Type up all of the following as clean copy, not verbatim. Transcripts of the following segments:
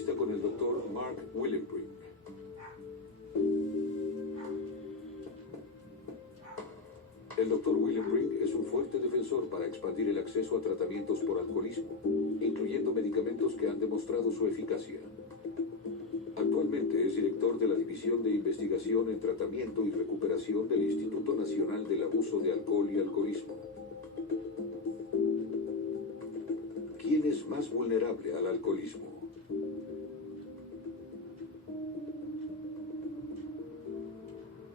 entrevista con el doctor Mark Willenbrink. El doctor Willenbrink es un fuerte defensor para expandir el acceso a tratamientos por alcoholismo, incluyendo medicamentos que han demostrado su eficacia. Actualmente es director de la División de Investigación en Tratamiento y Recuperación del Instituto Nacional del Abuso de Alcohol y Alcoholismo. ¿Quién es más vulnerable al alcoholismo?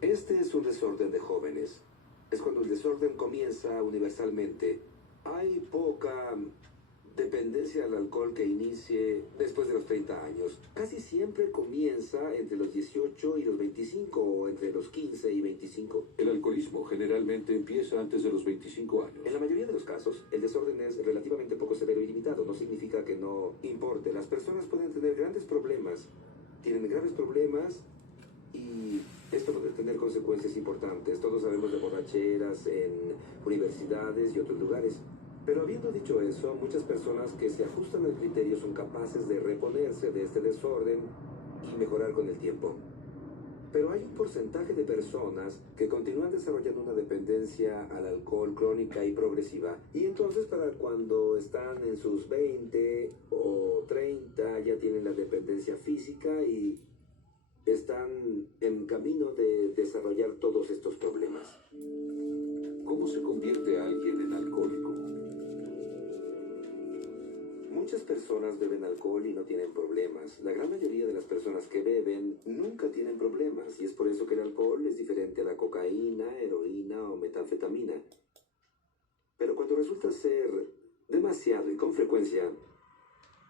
Este es un desorden de jóvenes. Es cuando el desorden comienza universalmente. Hay poca dependencia al alcohol que inicie después de los 30 años. Casi siempre comienza entre los 18 y los 25 o entre los 15 y 25. El alcoholismo generalmente empieza antes de los 25 años. En la mayoría de los casos, el desorden es relativamente poco severo y limitado. No significa que no importe. Las personas pueden tener grandes problemas, tienen graves problemas y esto puede tener consecuencias importantes. Todos sabemos de borracheras en universidades y otros lugares. Pero habiendo dicho eso, muchas personas que se ajustan al criterio son capaces de reponerse de este desorden y mejorar con el tiempo. Pero hay un porcentaje de personas que continúan desarrollando una dependencia al alcohol crónica y progresiva. Y entonces para cuando están en sus 20 o 30 ya tienen la dependencia física y están en camino de desarrollar todos estos problemas. ¿Cómo se convierte alguien en alcohólico? Muchas personas beben alcohol y no tienen problemas. La gran mayoría de las personas que beben nunca tienen problemas y es por eso que el alcohol es diferente a la cocaína, heroína o metanfetamina. Pero cuando resulta ser demasiado y con frecuencia,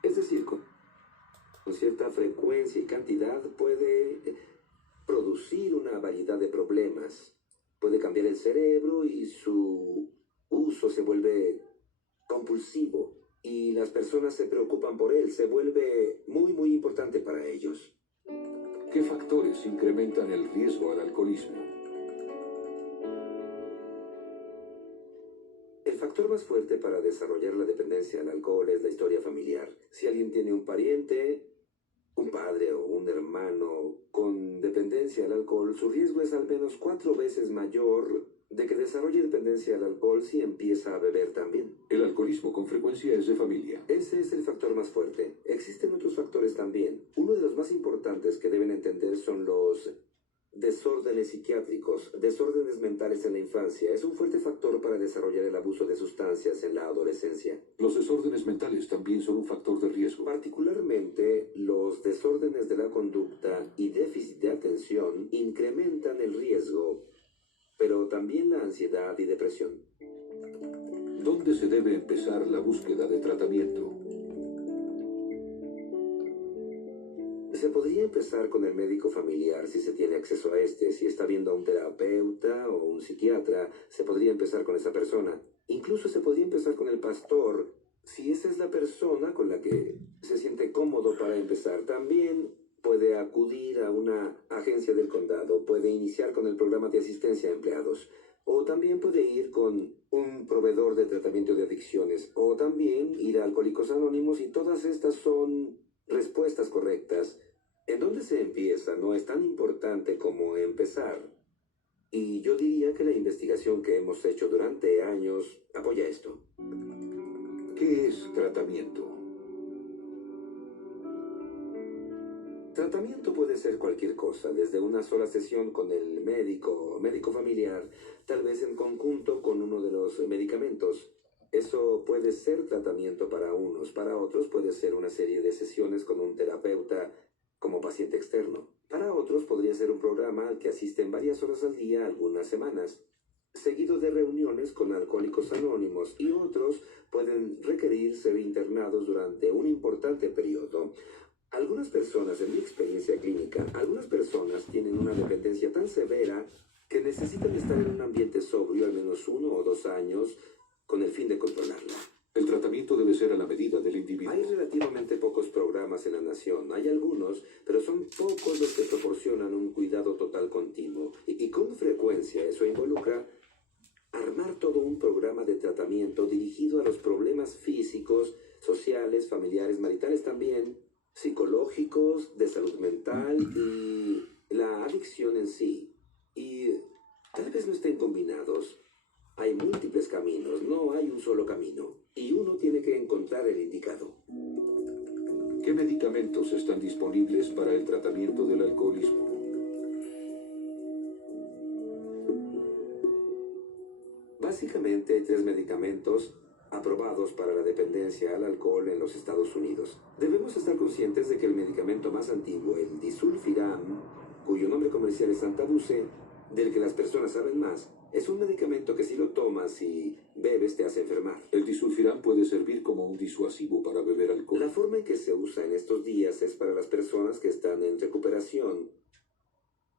es decir, con cierta frecuencia y cantidad, puede producir una variedad de problemas. Puede cambiar el cerebro y su uso se vuelve compulsivo. Y las personas se preocupan por él, se vuelve muy importante para ellos. ¿Qué factores incrementan el riesgo al alcoholismo? El factor más fuerte para desarrollar la dependencia al alcohol es la historia familiar. Si alguien tiene un pariente, un padre o un hermano con dependencia al alcohol, su riesgo es al menos 4 veces mayor de que desarrolle dependencia al alcohol si empieza a beber también. El alcoholismo con frecuencia es de familia. Ese es el factor más fuerte. Existen otros factores también. Uno de los más importantes que deben entender son los desórdenes psiquiátricos, desórdenes mentales en la infancia. Es un fuerte factor para desarrollar el abuso de sustancias en la adolescencia. Los desórdenes mentales también son un factor de riesgo. Particularmente, los desórdenes de la conducta y déficit de atención incrementan el riesgo, pero también la ansiedad y depresión. ¿Dónde se debe empezar la búsqueda de tratamiento? Se podría empezar con el médico familiar si se tiene acceso a este. Si está viendo a un terapeuta o un psiquiatra, se podría empezar con esa persona. Incluso se podría empezar con el pastor, si esa es la persona con la que se siente cómodo para empezar. También puede acudir a una agencia del condado, puede iniciar con el programa de asistencia a empleados, o también puede ir con un proveedor de tratamiento de adicciones, o también ir a Alcohólicos Anónimos, y todas estas son respuestas correctas. En dónde se empieza no es tan importante como empezar. Y yo diría que la investigación que hemos hecho durante años apoya esto. ¿Qué es tratamiento? Tratamiento puede ser cualquier cosa, desde una sola sesión con el médico familiar, tal vez en conjunto con uno de los medicamentos. Eso puede ser tratamiento para unos, para otros puede ser una serie de sesiones con un terapeuta como paciente externo. Para otros podría ser un programa al que asisten varias horas al día, algunas semanas, seguido de reuniones con Alcohólicos Anónimos, y otros pueden requerir ser internados durante un importante periodo. Algunas personas, en mi experiencia clínica, algunas personas tienen una dependencia tan severa que necesitan estar en un ambiente sobrio al menos 1 o 2 años con el fin de controlarla. El tratamiento debe ser a la medida del individuo. Hay relativamente pocos programas en la nación. Hay algunos, pero son pocos los que proporcionan un cuidado total continuo. Y con frecuencia eso involucra armar todo un programa de tratamiento dirigido a los problemas físicos, sociales, familiares, maritales también, psicológicos, de salud mental y la adicción en sí. Y tal vez no estén combinados. Hay múltiples caminos, no hay un solo camino. Y uno tiene que encontrar el indicado. ¿Qué medicamentos están disponibles para el tratamiento del alcoholismo? Básicamente hay 3 medicamentos aprobados para la dependencia al alcohol en los Estados Unidos. Debemos estar conscientes de que el medicamento más antiguo, el disulfiram, cuyo nombre comercial es Santabuse, del que las personas saben más, es un medicamento que si lo tomas y bebes te hace enfermar. El disulfiram puede servir como un disuasivo para beber alcohol. La forma en que se usa en estos días es para las personas que están en recuperación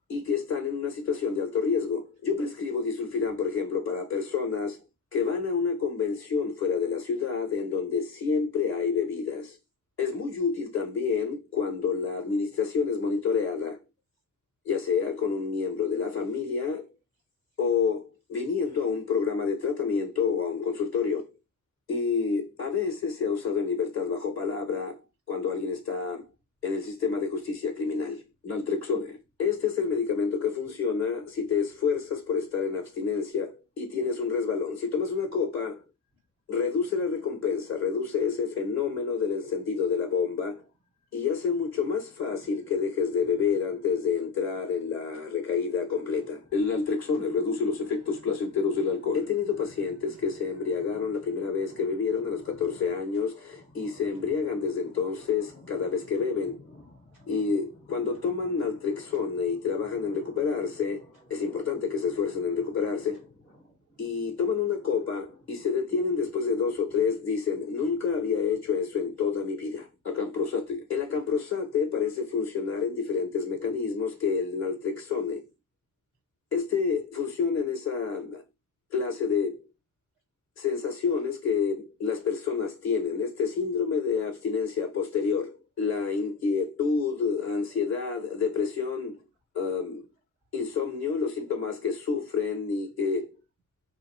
y que están en una situación de alto riesgo. Yo prescribo disulfiram, por ejemplo, para personas que van a una convención fuera de la ciudad en donde siempre hay bebidas. Es muy útil también cuando la administración es monitoreada, ya sea con un miembro de la familia o viniendo a un programa de tratamiento o a un consultorio. Y a veces se ha usado en libertad bajo palabra cuando alguien está en el sistema de justicia criminal. Naltrexone. Este es el medicamento que funciona si te esfuerzas por estar en abstinencia y tienes un resbalón. Si tomas una copa, reduce la recompensa, reduce ese fenómeno del encendido de la bomba y hace mucho más fácil que dejes de beber antes de entrar en la recaída completa. El naltrexone reduce los efectos placenteros del He alcohol. tenido pacientes que se embriagaron la primera vez que bebieron a los 14 años y se embriagan desde entonces cada vez que beben. Y cuando toman naltrexone y trabajan en recuperarse, es importante que se esfuercen en recuperarse, y toman una copa y se detienen después de 2 o 3, dicen, nunca había hecho eso en toda mi vida. Acamprosate. El acamprosate parece funcionar en diferentes mecanismos que el naltrexone. Este funciona en esa clase de sensaciones que las personas tienen, este síndrome de abstinencia posterior, la inquietud, ansiedad, depresión, insomnio, los síntomas que sufren y que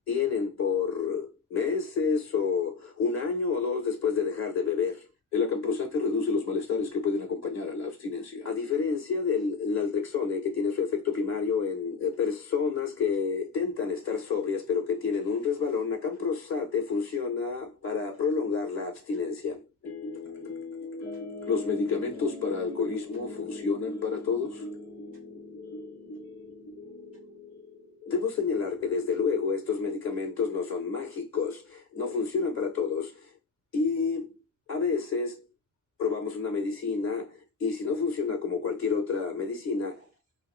tienen por meses o 1 año o 2 después de dejar de beber. El acamprosate reduce los malestares que pueden acompañar a la abstinencia. A diferencia del naltrexone, que tiene su efecto primario en personas que intentan estar sobrias pero que tienen un resbalón, acamprosate funciona para prolongar la abstinencia. ¿Los medicamentos para alcoholismo funcionan para todos? Debo señalar que desde luego estos medicamentos no son mágicos, no funcionan para todos. Y a veces probamos una medicina y si no funciona como cualquier otra medicina,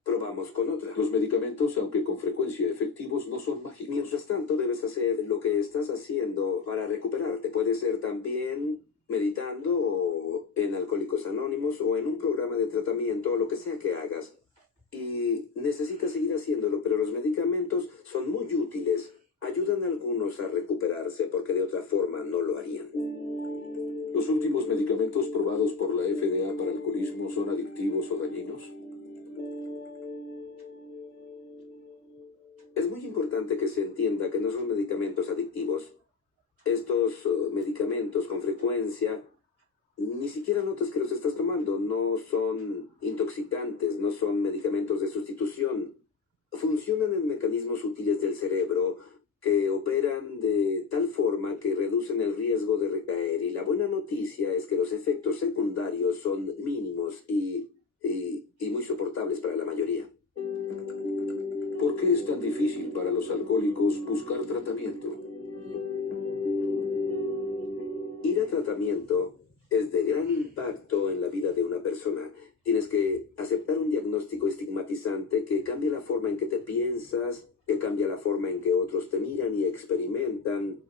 probamos con otra. Los medicamentos, aunque con frecuencia efectivos, no son mágicos. Mientras tanto, debes hacer lo que estás haciendo para recuperarte. Puede ser también meditando o en Alcohólicos Anónimos o en un programa de tratamiento o lo que sea que hagas. Y necesitas seguir haciéndolo, pero los medicamentos son muy útiles. Ayudan a algunos a recuperarse porque de otra forma no lo harían. ¿Los últimos medicamentos probados por la FDA para alcoholismo son adictivos o dañinos? Es muy importante que se entienda que no son medicamentos adictivos. Estos medicamentos con frecuencia ni siquiera notas que los estás tomando, no son intoxicantes, no son medicamentos de sustitución. Funcionan en mecanismos sutiles del cerebro que operan de tal forma que reducen el riesgo de recaer. Y la buena noticia es que los efectos secundarios son mínimos y muy soportables para la mayoría. ¿Por qué es tan difícil para los alcohólicos buscar tratamiento? Ir a tratamiento es de gran impacto en la vida de una persona. Tienes que aceptar un diagnóstico estigmatizante que cambia la forma en que te piensas, que cambia la forma en que otros te miran y experimentan,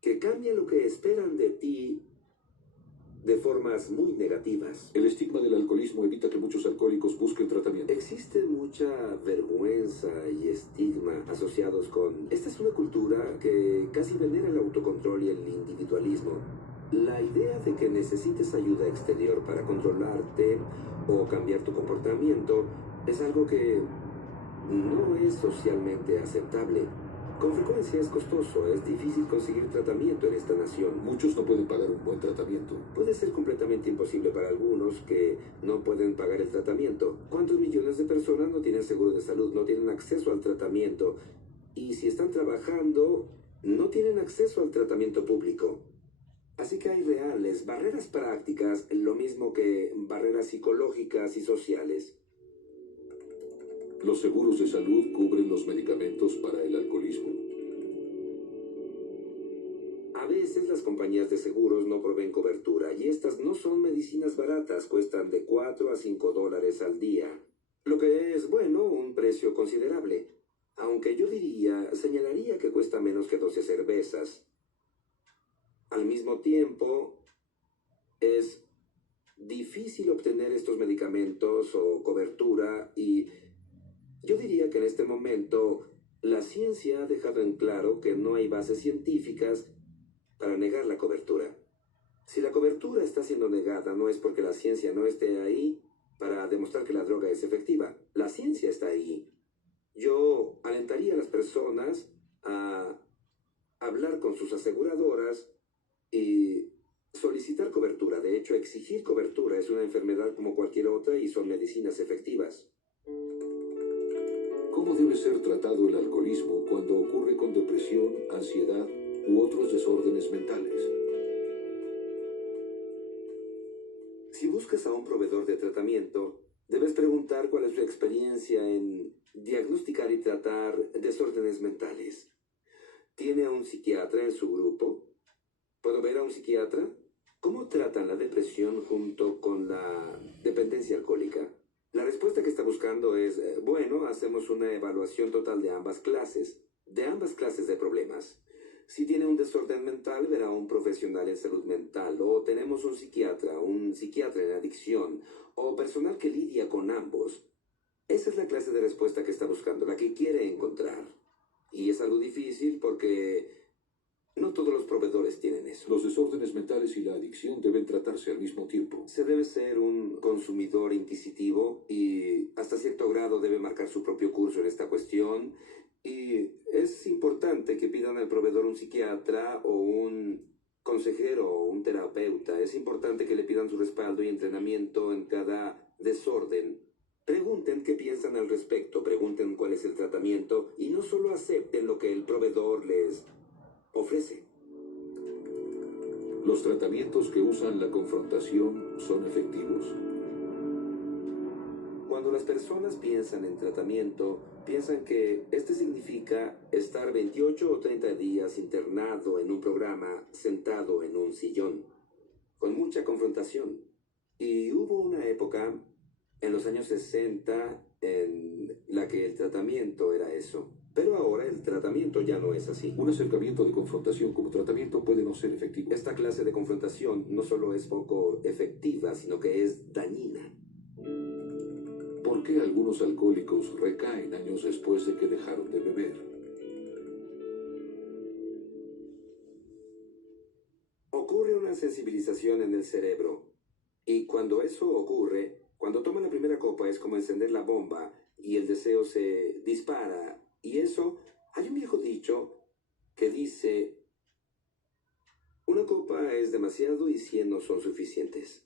que cambia lo que esperan de ti de formas muy negativas. El estigma del alcoholismo evita que muchos alcohólicos busquen tratamiento. Existe mucha vergüenza y estigma asociados con... Esta es una cultura que casi venera el autocontrol y el individualismo. La idea de que necesites ayuda exterior para controlarte o cambiar tu comportamiento es algo que no es socialmente aceptable. Con frecuencia es costoso, es difícil conseguir tratamiento en esta nación. Muchos no pueden pagar un buen tratamiento. Puede ser completamente imposible para algunos que no pueden pagar el tratamiento. ¿Cuántos millones de personas no tienen seguro de salud, no tienen acceso al tratamiento? Y si están trabajando, no tienen acceso al tratamiento público. Así que hay reales barreras prácticas, lo mismo que barreras psicológicas y sociales. ¿Los seguros de salud cubren los medicamentos para el alcoholismo? A veces las compañías de seguros no proveen cobertura y estas no son medicinas baratas, cuestan de 4 a 5 dólares al día, lo que es, bueno, un precio considerable, aunque yo señalaría que cuesta menos que 12 cervezas. Al mismo tiempo, es difícil obtener estos medicamentos o cobertura y yo diría que en este momento la ciencia ha dejado en claro que no hay bases científicas para negar la cobertura. Si la cobertura está siendo negada, no es porque la ciencia no esté ahí para demostrar que la droga es efectiva. La ciencia está ahí. Yo alentaría a las personas a hablar con sus aseguradoras y solicitar cobertura. De hecho, exigir cobertura es una enfermedad como cualquier otra y son medicinas efectivas. ¿Cómo debe ser tratado el alcoholismo cuando ocurre con depresión, ansiedad u otros desórdenes mentales? Si buscas a un proveedor de tratamiento, debes preguntar cuál es su experiencia en diagnosticar y tratar desórdenes mentales. ¿Tiene a un psiquiatra en su grupo? ¿Puedo ver a un psiquiatra? ¿Cómo tratan la depresión junto con la dependencia alcohólica? La respuesta que está buscando es, bueno, hacemos una evaluación total de ambas clases de problemas. Si tiene un desorden mental, verá a un profesional en salud mental, o tenemos un psiquiatra en adicción, o personal que lidia con ambos. Esa es la clase de respuesta que está buscando, la que quiere encontrar. Y es algo difícil porque no todos los proveedores tienen eso. Los desórdenes mentales y la adicción deben tratarse al mismo tiempo. Se debe ser un consumidor inquisitivo y hasta cierto grado debe marcar su propio curso en esta cuestión. Y es importante que pidan al proveedor un psiquiatra o un consejero o un terapeuta. Es importante que le pidan su respaldo y entrenamiento en cada desorden. Pregunten qué piensan al respecto, pregunten cuál es el tratamiento y no solo acepten lo que el proveedor les ofrece. ¿Los tratamientos que usan la confrontación son efectivos? Cuando las personas piensan en tratamiento, piensan que este significa estar 28 o 30 días internado en un programa, sentado en un sillón, con mucha confrontación. Y hubo una época, en los años 60, en la que el tratamiento era eso. Pero ahora el tratamiento ya no es así. Un acercamiento de confrontación como tratamiento puede no ser efectivo. Esta clase de confrontación no solo es poco efectiva, sino que es dañina. ¿Por qué algunos alcohólicos recaen años después de que dejaron de beber? Ocurre una sensibilización en el cerebro. Y cuando eso ocurre, cuando toman la primera copa es como encender la bomba y el deseo se dispara. Y eso, hay un viejo dicho que dice, una copa es demasiado y 100 no son suficientes.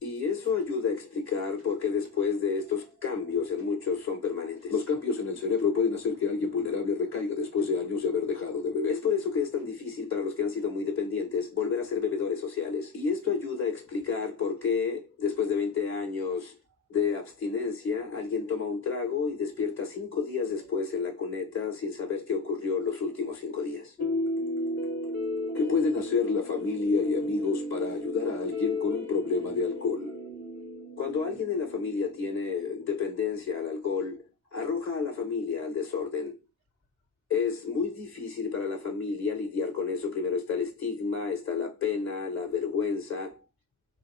Y eso ayuda a explicar por qué después de estos cambios en muchos son permanentes. Los cambios en el cerebro pueden hacer que alguien vulnerable recaiga después de años de haber dejado de beber. Es por eso que es tan difícil para los que han sido muy dependientes volver a ser bebedores sociales. Y esto ayuda a explicar por qué, después de 20 años de abstinencia, alguien toma un trago y despierta 5 días después en la cuneta sin saber qué ocurrió los últimos 5 días. ¿Qué pueden hacer la familia y amigos para ayudar a alguien con un problema de alcohol? Cuando alguien en la familia tiene dependencia al alcohol, arroja a la familia al desorden. Es muy difícil para la familia lidiar con eso. Primero está el estigma, está la pena, la vergüenza.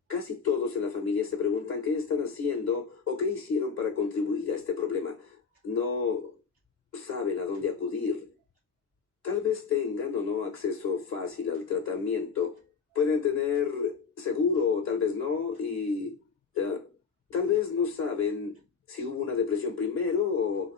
Casi todos en la familia se preguntan qué están haciendo o qué hicieron para contribuir a este problema. No saben a dónde acudir. Tal vez tengan o no acceso fácil al tratamiento. Pueden tener seguro o tal vez no y tal vez no saben si hubo una depresión primero o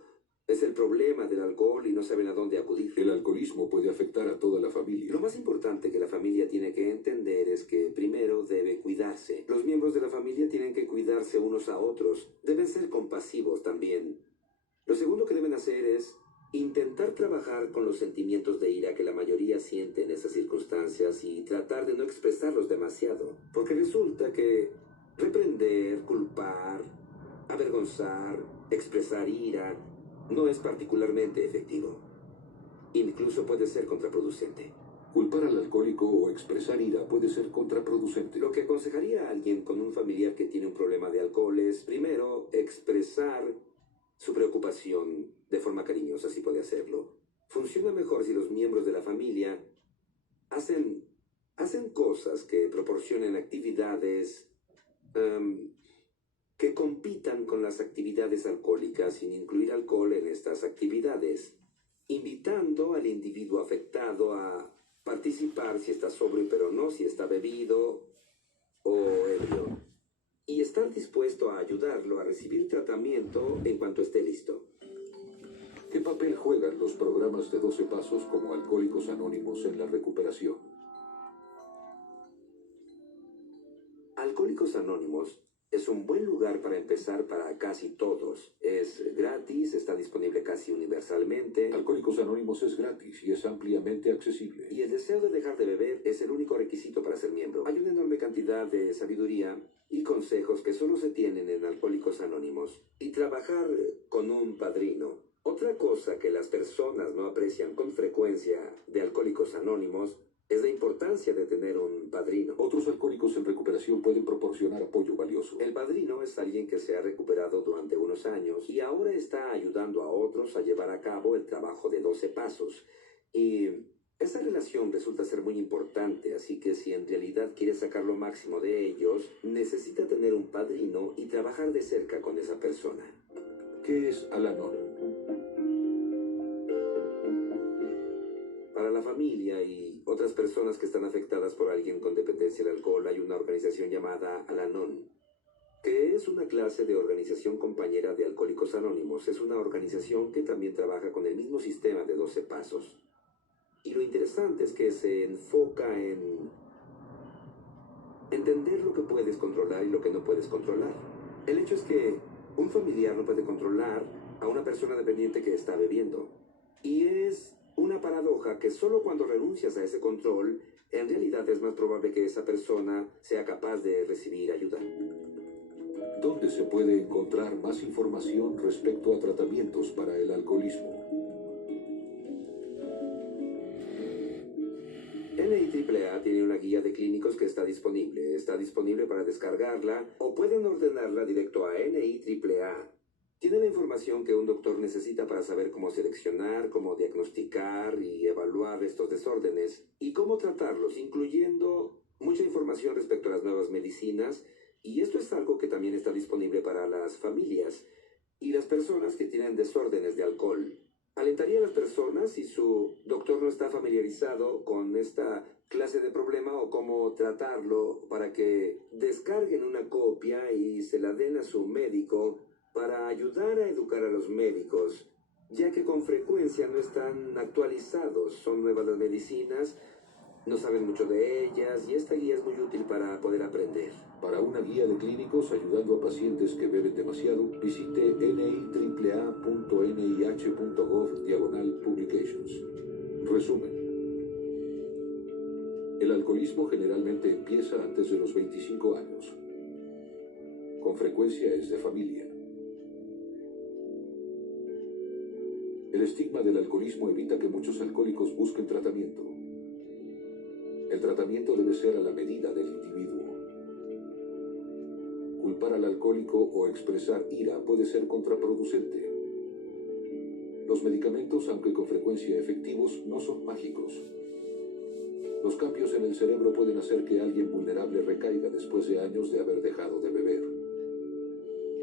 Es el problema del alcohol y no saben a dónde acudir. El alcoholismo puede afectar a toda la familia. Lo más importante que la familia tiene que entender es que primero debe cuidarse. Los miembros de la familia tienen que cuidarse unos a otros. Deben ser compasivos también. Lo segundo que deben hacer es intentar trabajar con los sentimientos de ira que la mayoría siente en esas circunstancias y tratar de no expresarlos demasiado. Porque resulta que reprender, culpar, avergonzar, expresar ira, no es particularmente efectivo. Incluso puede ser contraproducente. Culpar al alcohólico o expresar ira puede ser contraproducente. Lo que aconsejaría a alguien con un familiar que tiene un problema de alcohol es, primero, expresar su preocupación de forma cariñosa, si puede hacerlo. Funciona mejor si los miembros de la familia hacen cosas que proporcionen actividades que compitan con las actividades alcohólicas sin incluir alcohol en estas actividades, invitando al individuo afectado a participar si está sobrio pero no si está bebido o ebrio, y estar dispuesto a ayudarlo a recibir tratamiento en cuanto esté listo. ¿Qué papel juegan los programas de 12 pasos como Alcohólicos Anónimos en la recuperación? Alcohólicos Anónimos es un buen lugar para empezar para casi todos. Es gratis, está disponible casi universalmente. Alcohólicos Anónimos es gratis y es ampliamente accesible. Y el deseo de dejar de beber es el único requisito para ser miembro. Hay una enorme cantidad de sabiduría y consejos que solo se tienen en Alcohólicos Anónimos. Y trabajar con un padrino. Otra cosa que las personas no aprecian con frecuencia de Alcohólicos Anónimos es la importancia de tener un padrino. Otros alcohólicos en recuperación pueden proporcionar apoyo valioso. El padrino es alguien que se ha recuperado durante unos años y ahora está ayudando a otros a llevar a cabo el trabajo de 12 pasos. Y esa relación resulta ser muy importante, así que si en realidad quiere sacar lo máximo de ellos, necesita tener un padrino y trabajar de cerca con esa persona. ¿Qué es Al-Anon? Para la familia y otras personas que están afectadas por alguien con dependencia al alcohol, hay una organización llamada Al-Anon, que es una clase de organización compañera de Alcohólicos Anónimos. Es una organización que también trabaja con el mismo sistema de 12 pasos. Y lo interesante es que se enfoca en entender lo que puedes controlar y lo que no puedes controlar. El hecho es que un familiar no puede controlar a una persona dependiente que está bebiendo. Y es una paradoja que solo cuando renuncias a ese control, en realidad es más probable que esa persona sea capaz de recibir ayuda. ¿Dónde se puede encontrar más información respecto a tratamientos para el alcoholismo? NIAAA tiene una guía de clínicos que está disponible. Está disponible para descargarla o pueden ordenarla directo a NIAAA. Tiene la información que un doctor necesita para saber cómo seleccionar, cómo diagnosticar y evaluar estos desórdenes y cómo tratarlos, incluyendo mucha información respecto a las nuevas medicinas, y esto es algo que también está disponible para las familias y las personas que tienen desórdenes de alcohol. Alentaría a las personas, si su doctor no está familiarizado con esta clase de problema o cómo tratarlo, para que descarguen una copia y se la den a su médico para ayudar a educar a los médicos, ya que con frecuencia no están actualizados. Son nuevas las medicinas, no saben mucho de ellas y esta guía es muy útil para poder aprender. Para una guía de clínicos ayudando a pacientes que beben demasiado, visite niaaa.nih.gov/publications. Resumen. El alcoholismo generalmente empieza antes de los 25 años. Con frecuencia es de familia. El estigma del alcoholismo evita que muchos alcohólicos busquen tratamiento. El tratamiento debe ser a la medida del individuo. Culpar al alcohólico o expresar ira puede ser contraproducente. Los medicamentos, aunque con frecuencia efectivos, no son mágicos. Los cambios en el cerebro pueden hacer que alguien vulnerable recaiga después de años de haber dejado de beber.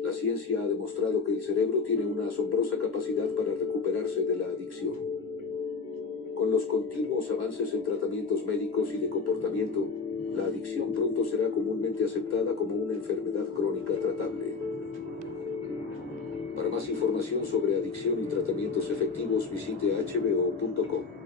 La ciencia ha demostrado que el cerebro tiene una asombrosa capacidad para recuperarse de la adicción. Con los continuos avances en tratamientos médicos y de comportamiento, la adicción pronto será comúnmente aceptada como una enfermedad crónica tratable. Para más información sobre adicción y tratamientos efectivos, visite hbo.com.